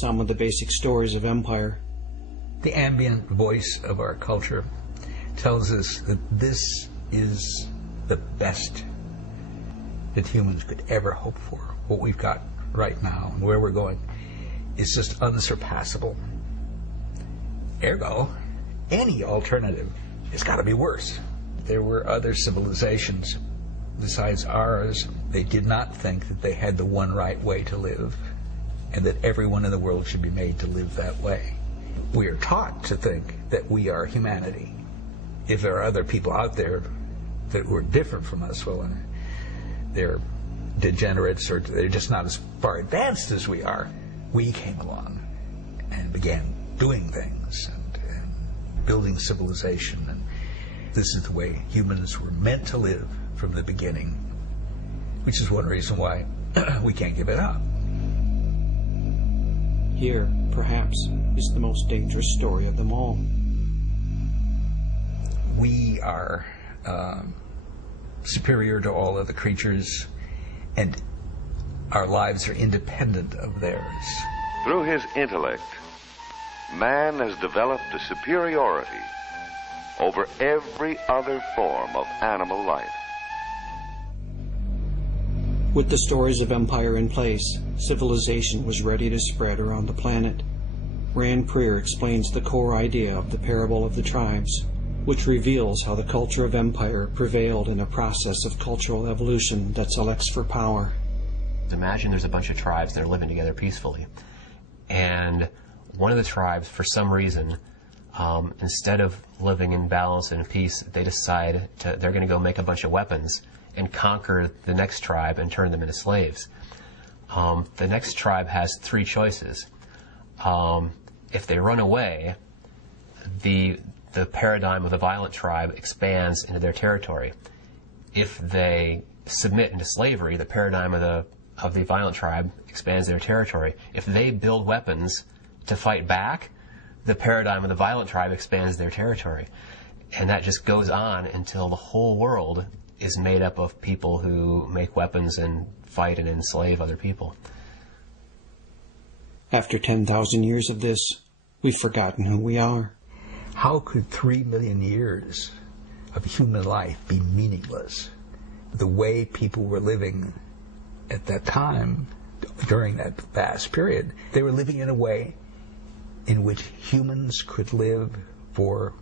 some of the basic stories of empire. The ambient voice of our culture tells us that this is the best that humans could ever hope for. What we've got right now and where we're going is just unsurpassable. Ergo, any alternative has got to be worse. There were other civilizations besides ours. They did not think that they had the one right way to live and that everyone in the world should be made to live that way. We are taught to think that we are humanity. If there are other people out there that were different from us, well, they're degenerates or they're just not as far advanced as we are. We came along and began doing things and building civilization. And this is the way humans were meant to live from the beginning, which is one reason why we can't give it up. Here, perhaps, is the most dangerous story of them all. We are superior to all other creatures, and our lives are independent of theirs. Through his intellect, man has developed a superiority over every other form of animal life. With the stories of empire in place, civilization was ready to spread around the planet. Rand Prier explains the core idea of the parable of the tribes, which reveals how the culture of empire prevailed in a process of cultural evolution that selects for power. Imagine there's a bunch of tribes that are living together peacefully, and one of the tribes, for some reason, instead of living in balance and peace, they decide they're going to go make a bunch of weapons and conquer the next tribe and turn them into slaves. The next tribe has three choices. If they run away, the paradigm of the violent tribe expands into their territory. If they submit into slavery, the paradigm of the violent tribe expands their territory. If they build weapons to fight back, the paradigm of the violent tribe expands their territory. And that just goes on until the whole world is made up of people who make weapons and fight and enslave other people. After 10,000 years of this, we've forgotten who we are. How could 3 million years of human life be meaningless? The way people were living at that time, during that vast period, they were living in a way in which humans could live for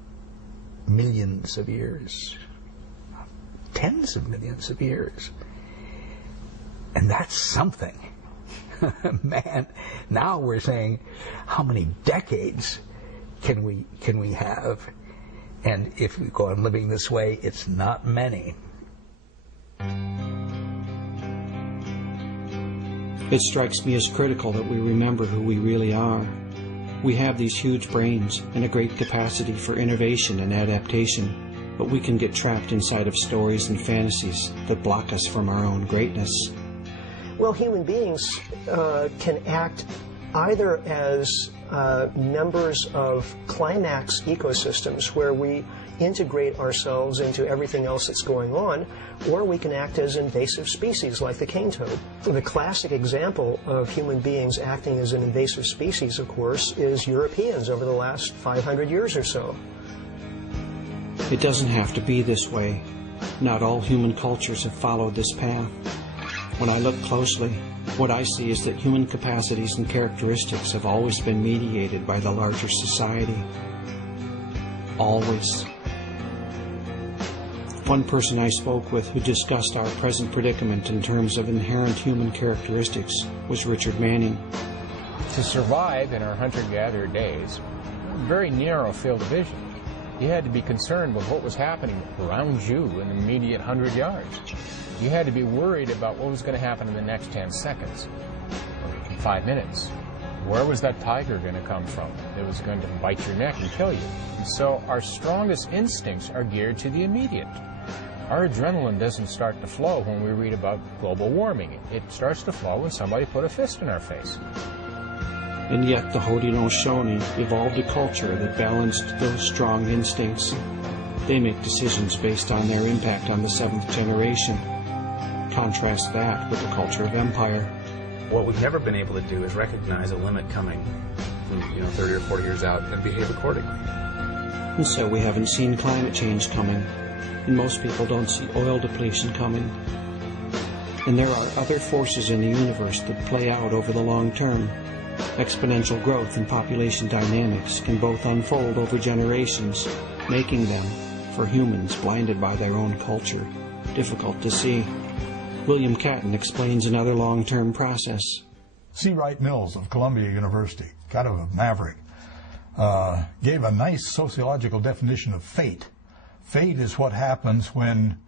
millions of years, tens of millions of years. And that's something. Man, now we're saying, how many decades can we have? And if we go on living this way, it's not many. It strikes me as critical that we remember who we really are. We have these huge brains and a great capacity for innovation and adaptation, but we can get trapped inside of stories and fantasies that block us from our own greatness. Well, human beings can act either as members of climax ecosystems where we integrate ourselves into everything else that's going on, or we can act as invasive species like the cane toad. The classic example of human beings acting as an invasive species, of course, is Europeans over the last 500 years or so. It doesn't have to be this way. Not all human cultures have followed this path. When I look closely, what I see is that human capacities and characteristics have always been mediated by the larger society. Always. One person I spoke with who discussed our present predicament in terms of inherent human characteristics was Richard Manning. To survive in our hunter-gatherer days, very narrow field of vision. You had to be concerned with what was happening around you in the immediate 100 yards. You had to be worried about what was going to happen in the next 10 seconds, or 5 minutes. Where was that tiger going to come from? It was going to bite your neck and kill you. And so our strongest instincts are geared to the immediate. Our adrenaline doesn't start to flow when we read about global warming. It starts to flow when somebody put a fist in our face. And yet the Haudenosaunee evolved a culture that balanced those strong instincts. They make decisions based on their impact on the seventh generation. Contrast that with the culture of empire. What we've never been able to do is recognize a limit coming, 30 or 40 years out and behave accordingly. And so we haven't seen climate change coming, and most people don't see oil depletion coming. And there are other forces in the universe that play out over the long term. Exponential growth and population dynamics can both unfold over generations, making them, for humans blinded by their own culture, difficult to see. William Catton explains another long-term process. C. Wright Mills of Columbia University, kind of a maverick, gave a nice sociological definition of fate. Fate is what happens when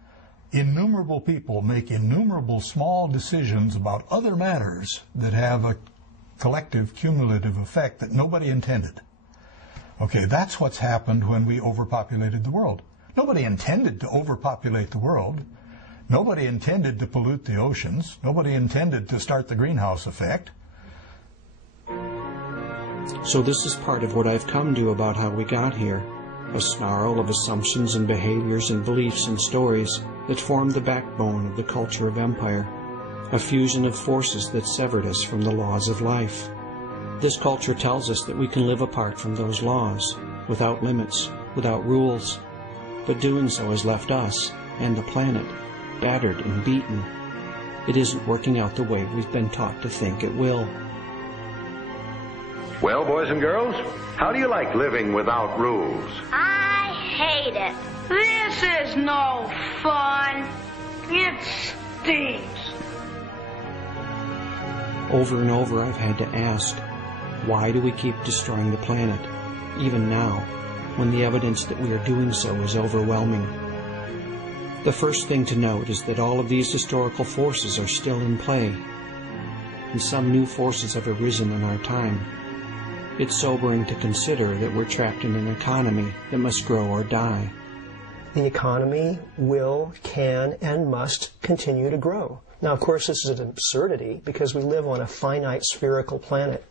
innumerable people make innumerable small decisions about other matters that have a collective cumulative effect that nobody intended. Okay, that's what's happened when we overpopulated the world. Nobody intended to overpopulate the world. Nobody intended to pollute the oceans. Nobody intended to start the greenhouse effect. So this is part of what I've come to about how we got here. A snarl of assumptions and behaviors and beliefs and stories that formed the backbone of the culture of empire. A fusion of forces that severed us from the laws of life. This culture tells us that we can live apart from those laws, without limits, without rules. But doing so has left us, and the planet, battered and beaten. It isn't working out the way we've been taught to think it will. Well, boys and girls, how do you like living without rules? I hate it. This is no fun. It stinks. Over and over I've had to ask, why do we keep destroying the planet, even now, when the evidence that we are doing so is overwhelming? The first thing to note is that all of these historical forces are still in play, and some new forces have arisen in our time. It's sobering to consider that we're trapped in an economy that must grow or die. The economy will, can, and must continue to grow. Now, of course, this is an absurdity because we live on a finite spherical planet.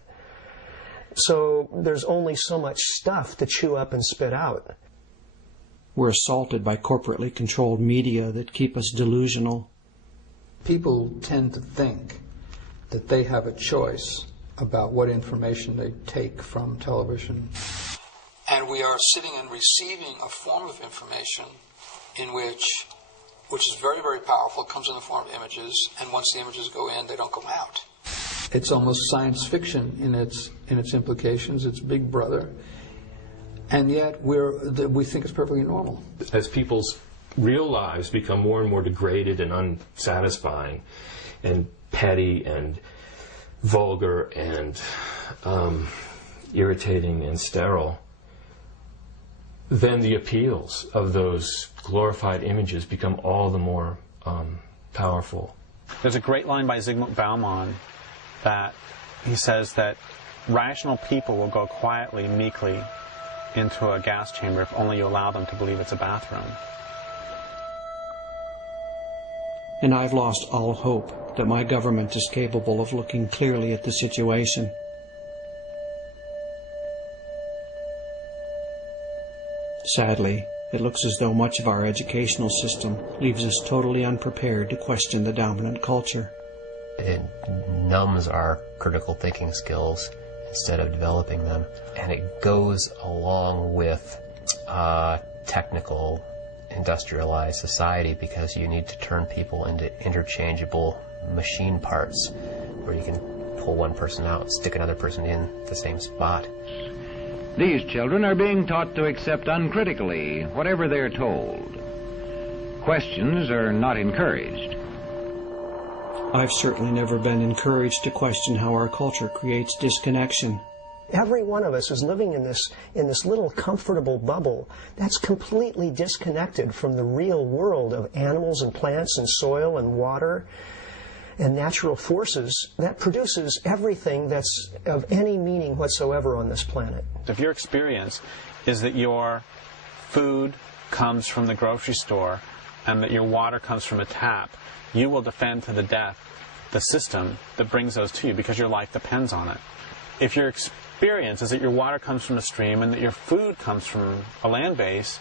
So there's only so much stuff to chew up and spit out. We're assaulted by corporately controlled media that keep us delusional. People tend to think that they have a choice about what information they take from television. And we are sitting and receiving a form of information in which is very, very powerful, comes in the form of images, and once the images go in, they don't come out. It's almost science fiction in its implications. It's Big Brother. And yet we think it's perfectly normal. As people's real lives become more and more degraded and unsatisfying and petty and vulgar and irritating and sterile, then the appeals of those glorified images become all the more powerful. There's a great line by Zygmunt Bauman that he says that rational people will go quietly, meekly into a gas chamber if only you allow them to believe it's a bathroom. And I've lost all hope that my government is capable of looking clearly at the situation. Sadly, it looks as though much of our educational system leaves us totally unprepared to question the dominant culture. It numbs our critical thinking skills instead of developing them. And it goes along with technical, industrialized society because you need to turn people into interchangeable machine parts where you can pull one person out and stick another person in the same spot. These children are being taught to accept uncritically whatever they're told. Questions are not encouraged. I've certainly never been encouraged to question how our culture creates disconnection. Every one of us is living in this little comfortable bubble that's completely disconnected from the real world of animals and plants and soil and water and natural forces that produces everything that's of any meaning whatsoever on this planet. If your experience is that your food comes from the grocery store and that your water comes from a tap, you will defend to the death the system that brings those to you because your life depends on it. If your experience is that your water comes from a stream and that your food comes from a land base,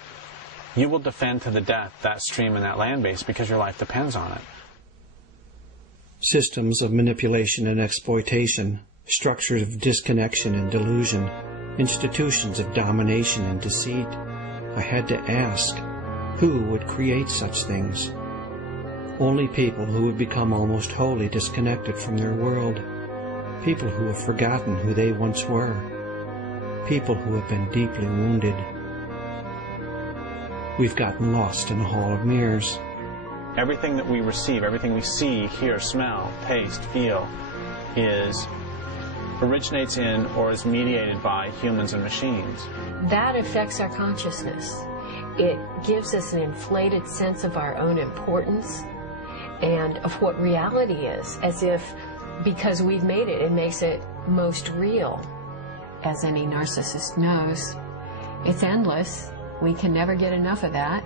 you will defend to the death that stream and that land base because your life depends on it. Systems of manipulation and exploitation, structures of disconnection and delusion, institutions of domination and deceit. I had to ask, who would create such things? Only people who have become almost wholly disconnected from their world. People who have forgotten who they once were. People who have been deeply wounded. We've gotten lost in a hall of mirrors. Everything that we receive, everything we see, hear, smell, taste, feel, originates in or is mediated by humans and machines. That affects our consciousness. It gives us an inflated sense of our own importance and of what reality is, as if because we've made it, it makes it most real. As any narcissist knows, it's endless. We can never get enough of that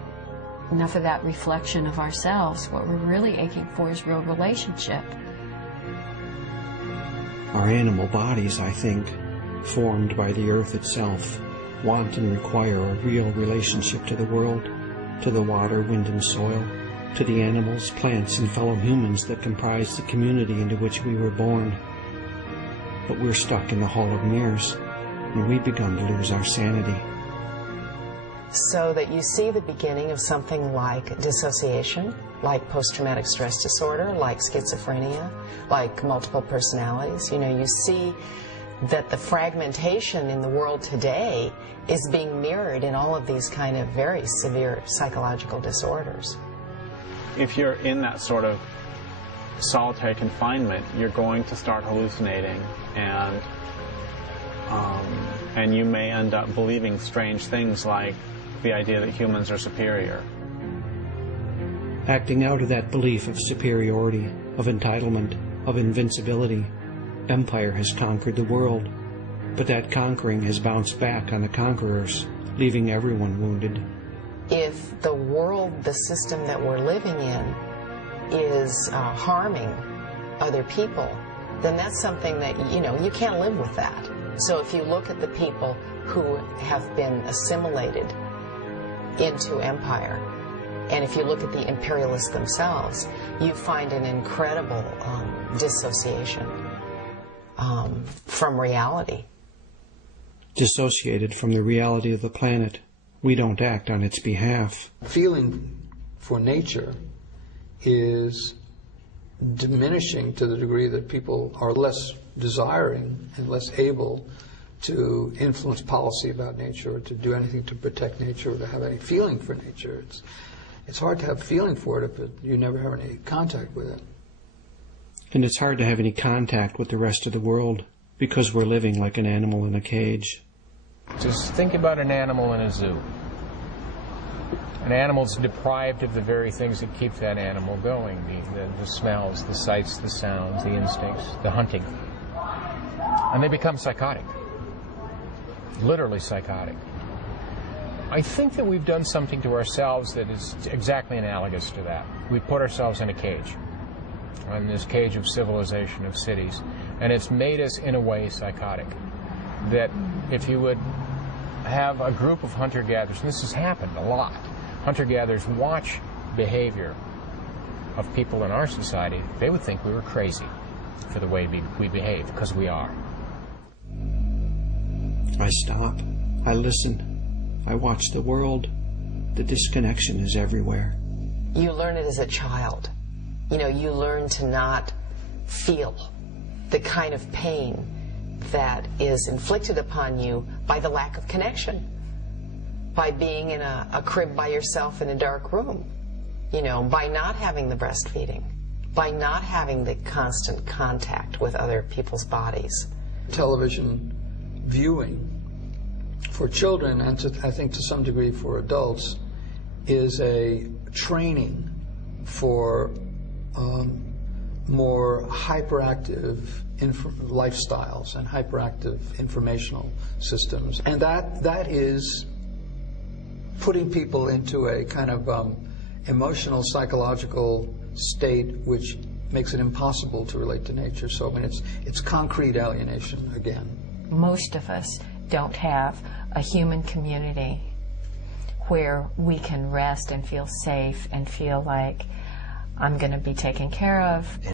reflection of ourselves. What we're really aching for is real relationship. Our animal bodies, I think, formed by the earth itself, want and require a real relationship to the world, to the water, wind, and soil, to the animals, plants, and fellow humans that comprise the community into which we were born. But we're stuck in the hall of mirrors, and we've begun to lose our sanity. So that you see the beginning of something like dissociation, like post-traumatic stress disorder, like schizophrenia, like multiple personalities. You know, you see that the fragmentation in the world today is being mirrored in all of these kind of very severe psychological disorders. If you're in that sort of solitary confinement, you're going to start hallucinating, and you may end up believing strange things like the idea that humans are superior. Acting out of that belief of superiority, of entitlement, of invincibility, empire has conquered the world, but that conquering has bounced back on the conquerors, leaving everyone wounded. If the world, the system that we're living in, is harming other people, then that's something that, you know, you can't live with that. So if you look at the people who have been assimilated into empire, and if you look at the imperialists themselves, you find an incredible dissociation from reality. Dissociated from the reality of the planet, we don't act on its behalf. Feeling for nature is diminishing to the degree that people are less desiring and less able to influence policy about nature, or to do anything to protect nature, or to have any feeling for nature. It's hard to have feeling for it if you never have any contact with it. And it's hard to have any contact with the rest of the world because we're living like an animal in a cage. Just think about an animal in a zoo. An animal's deprived of the very things that keep that animal going, the smells, the sights, the sounds, the instincts, the hunting. And they become psychotic. Literally psychotic. I think that we've done something to ourselves that is exactly analogous to that. We put ourselves in a cage, in this cage of civilization, of cities, and it's made us, in a way, psychotic. That if you would have a group of hunter-gatherers, and this has happened a lot, hunter-gatherers watch behavior of people in our society, they would think we were crazy for the way we behave, because we are. I stop. I listen. I watch the world. The disconnection is everywhere. You learn it as a child. You know, you learn to not feel the kind of pain that is inflicted upon you by the lack of connection, by being in a crib by yourself in a dark room, you know, by not having the breastfeeding, by not having the constant contact with other people's bodies. Television viewing for children, and I think to some degree for adults, is a training for more hyperactive lifestyles and hyperactive informational systems. And that is putting people into a kind of emotional, psychological state which makes it impossible to relate to nature. So, I mean, it's concrete alienation again. Most of us don't have a human community where we can rest and feel safe and feel like I'm going to be taken care of.